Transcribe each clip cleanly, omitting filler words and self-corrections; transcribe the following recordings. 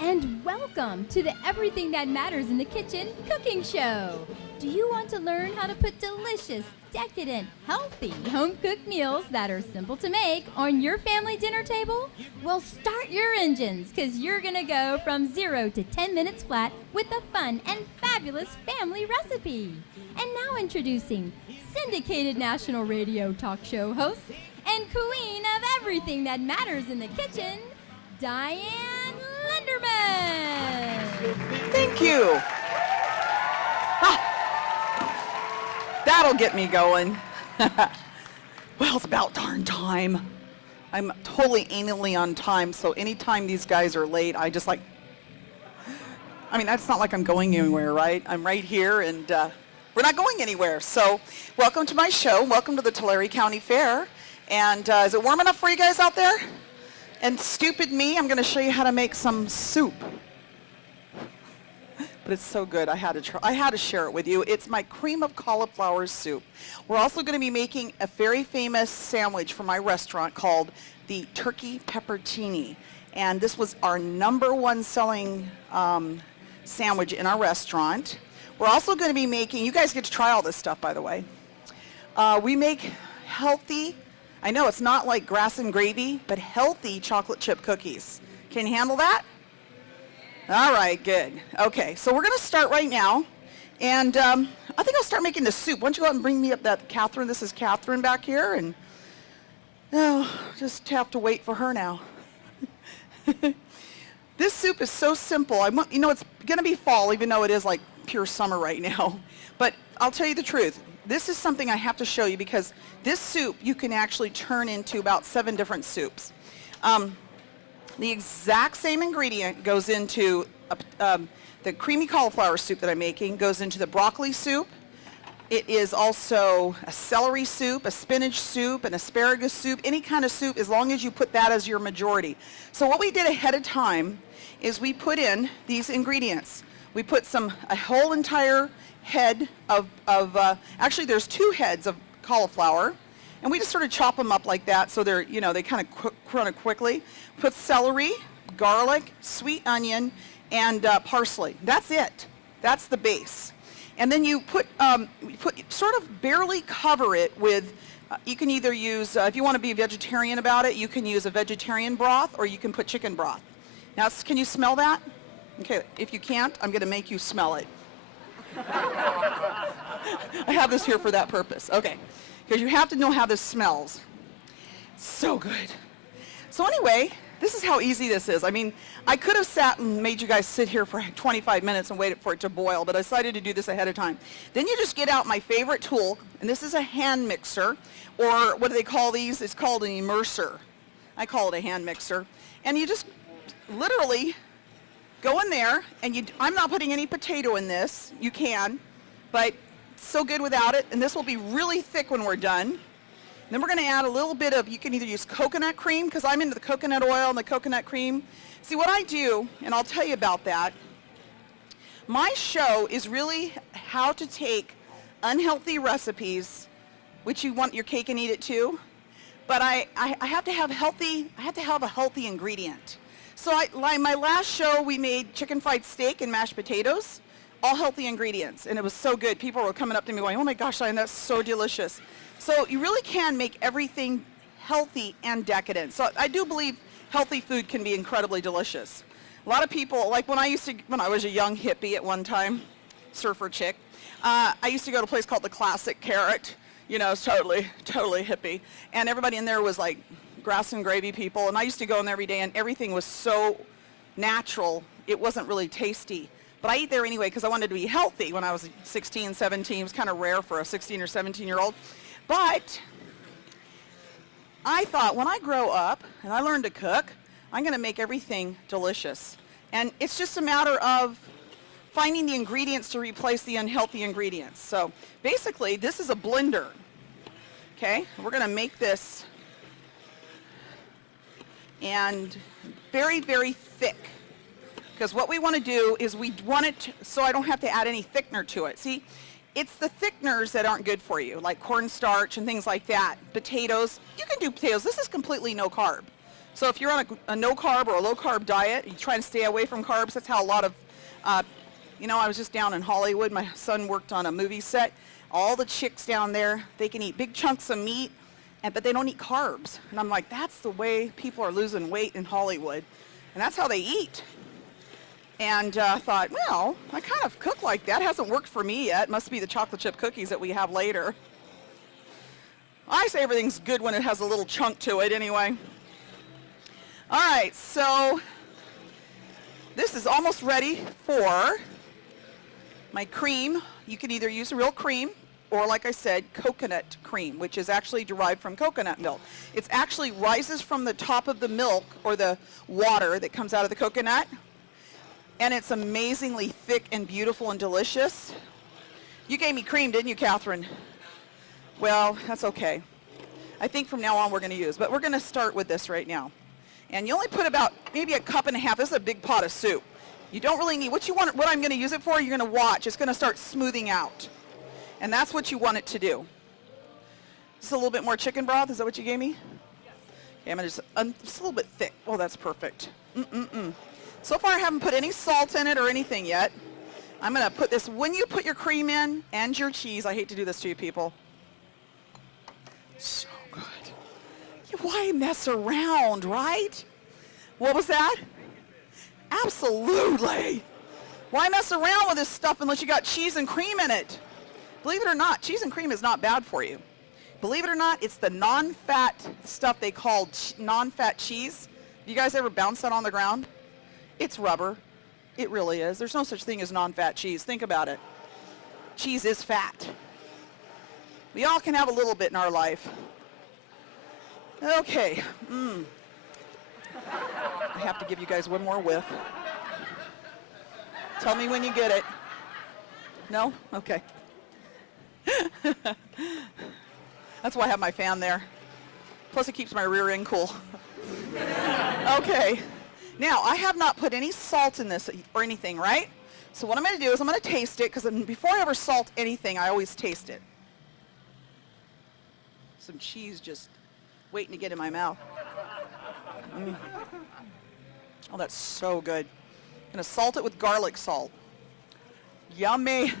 and welcome to the Everything That Matters in the Kitchen cooking show. Do you want to learn how to put delicious, decadent, healthy, home-cooked meals that are simple to make on your family dinner table? Well, start your engines, because you're going to go from 0 to 10 minutes flat with a fun and fabulous family recipe. And now introducing syndicated national radio talk show host and queen of everything that matters in the kitchen, Dianne Linderman. Thank you. That'll get me going. Well, it's about darn time. I'm totally anally on time, so anytime these guys are late, I just that's not like I'm going anywhere, right? I'm right here, and we're not going anywhere. So welcome to my show. Welcome to the Tulare County Fair. And is it warm enough for you guys out there? And stupid me, I'm going to show you how to make some soup. But it's so good, I had to share it with you. It's my cream of cauliflower soup. We're also going to be making a very famous sandwich from my restaurant called the turkey peppertini. And this was our #1 selling sandwich in our restaurant. We're also going to be making, you guys get to try all this stuff, by the way. We make healthy, I know it's not like grass and gravy, but healthy chocolate chip cookies. Can you handle that? All right, good. Okay, so we're going to start right now. And I think I'll start making the soup. Why don't you go out and bring me up that Catherine? This is Catherine back here. And just have to wait for her now. This soup is so simple. It's going to be fall, even though it is like pure summer right now. But I'll tell you the truth. This is something I have to show you because this soup you can actually turn into about 7 different soups. The exact same ingredient goes into the creamy cauliflower soup that I'm making, goes into the broccoli soup. It is also a celery soup, a spinach soup, an asparagus soup, any kind of soup as long as you put that as your majority. So what we did ahead of time is we put in these ingredients. We put a whole entire head of actually there's 2 heads of cauliflower. And we just sort of chop them up like that so they're, they kind of run it quickly. Put celery, garlic, sweet onion, and parsley. That's it. That's the base. And then you sort of barely cover it with, you can either use, if you want to be vegetarian about it, you can use a vegetarian broth or you can put chicken broth. Now, can you smell that? Okay, if you can't, I'm going to make you smell it. I have this here for that purpose. Okay. Because you have to know how this smells. So good. So anyway, this is how easy this is. I could have sat and made you guys sit here for 25 minutes and waited for it to boil, but I decided to do this ahead of time. Then you just get out my favorite tool, and this is a hand mixer, or what do they call these? It's called an immerser. I call it a hand mixer. And you just literally go in there, and I'm not putting any potato in this. You can, but so good without it, and this will be really thick when we're done. Then we're going to add a little bit of, you can either use coconut cream, because I'm into the coconut oil and the coconut cream. See, what I do, and I'll tell you about that, my show is really how to take unhealthy recipes, which you want your cake and eat it too, but I have to have a healthy ingredient. So my last show, we made chicken fried steak and mashed potatoes. All healthy ingredients, and it was so good. People were coming up to me going, oh my gosh, Diane, that's so delicious. So you really can make everything healthy and decadent. So I do believe healthy food can be incredibly delicious. A lot of people, like when I was a young hippie at one time, surfer chick, I used to go to a place called the Classic Carrot. It's totally hippie. And everybody in there was like grass and gravy people, and I used to go in there every day, and everything was so natural, it wasn't really tasty. But I eat there anyway because I wanted to be healthy when I was 16, 17. It was kind of rare for a 16 or 17-year-old. But I thought when I grow up and I learn to cook, I'm going to make everything delicious. And it's just a matter of finding the ingredients to replace the unhealthy ingredients. So basically, this is a blender. Okay? We're going to make this and very, very thick. Because what we want to do is we want it so I don't have to add any thickener to it. See, it's the thickeners that aren't good for you, like cornstarch and things like that. Potatoes, you can do potatoes. This is completely no carb. So if you're on a no-carb or a low-carb diet, you try to stay away from carbs. That's how a lot of, you know, I was just down in Hollywood. My son worked on a movie set. All the chicks down there, they can eat big chunks of meat, but they don't eat carbs. And I'm like, that's the way people are losing weight in Hollywood. And that's how they eat. And I thought, well, I kind of cook like that. Hasn't worked for me yet. Must be the chocolate chip cookies that we have later. I say everything's good when it has a little chunk to it anyway. All right, so this is almost ready for my cream. You can either use real cream or, like I said, coconut cream, which is actually derived from coconut milk. It actually rises from the top of the milk or the water that comes out of the coconut, and it's amazingly thick and beautiful and delicious. You gave me cream, didn't you, Catherine? Well, that's okay. I think from now on we're going to use, but we're going to start with this right now. And you only put about maybe a cup and a half. This is a big pot of soup. You don't really need, what I'm going to use it for, you're going to watch. It's going to start smoothing out. And that's what you want it to do. Just a little bit more chicken broth. Is that what you gave me? Okay, I'm going to just a little bit thick. Oh, that's perfect. So far I haven't put any salt in it or anything yet. I'm going to put this, when you put your cream in and your cheese, I hate to do this to you people. So good. Why mess around, right? What was that? Absolutely. Why mess around with this stuff unless you got cheese and cream in it? Believe it or not, cheese and cream is not bad for you. Believe it or not, it's the non-fat stuff they call non-fat cheese. You guys ever bounce that on the ground? It's rubber. It really is. There's no such thing as non-fat cheese. Think about it. Cheese is fat. We all can have a little bit in our life. Okay. I have to give you guys one more whiff. Tell me when you get it. No? Okay. That's why I have my fan there. Plus it keeps my rear end cool. Okay. Now, I have not put any salt in this or anything, right? So what I'm going to do is I'm going to taste it, because before I ever salt anything, I always taste it. Some cheese just waiting to get in my mouth. Oh, that's so good. I'm going to salt it with garlic salt. Yummy.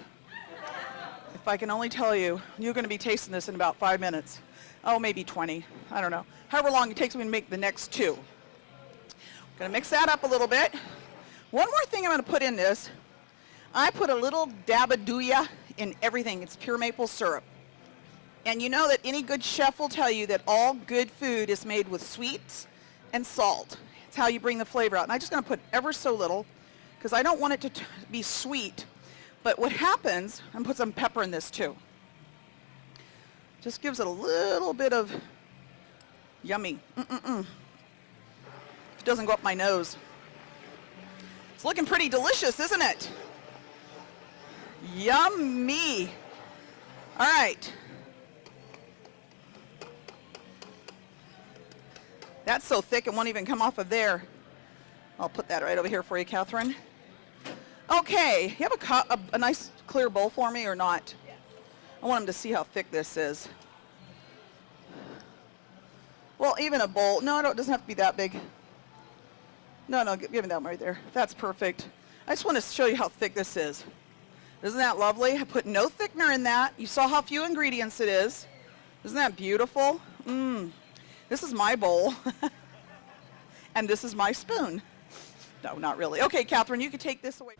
If I can only tell you, you're going to be tasting this in about 5 minutes. Oh, maybe 20. I don't know. However long it takes me to make the next two. I'm going to mix that up a little bit. One more thing I'm going to put in this. I put a little dabaduya in everything. It's pure maple syrup. And you know that any good chef will tell you that all good food is made with sweets and salt. It's how you bring the flavor out. And I'm just going to put ever so little, because I don't want it to be sweet. But what happens, I'm going to put some pepper in this too. Just gives it a little bit of yummy. It doesn't go up my nose. It's looking pretty delicious, isn't it? Yummy. All right. That's so thick it won't even come off of there. I'll put that right over here for you, Catherine. Okay, you have a nice clear bowl for me or not? Yes. I want them to see how thick this is. Well, even a bowl. No, it doesn't have to be that big. No, give me that one right there. That's perfect. I just want to show you how thick this is. Isn't that lovely? I put no thickener in that. You saw how few ingredients it is. Isn't that beautiful? This is my bowl. And this is my spoon. No, not really. Okay, Catherine, you can take this away.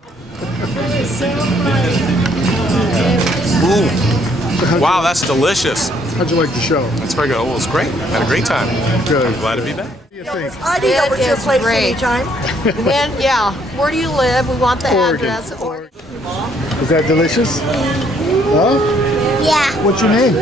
Ooh. Wow, that's delicious. How'd you like the show? That's very good. Oh, it was great. Had a great time. Good. I'm glad to be back. What do you think? I'd eat over to your place anytime. And yeah, where do you live? We want the address. Oregon. Is that delicious? Huh? Yeah. What's your name?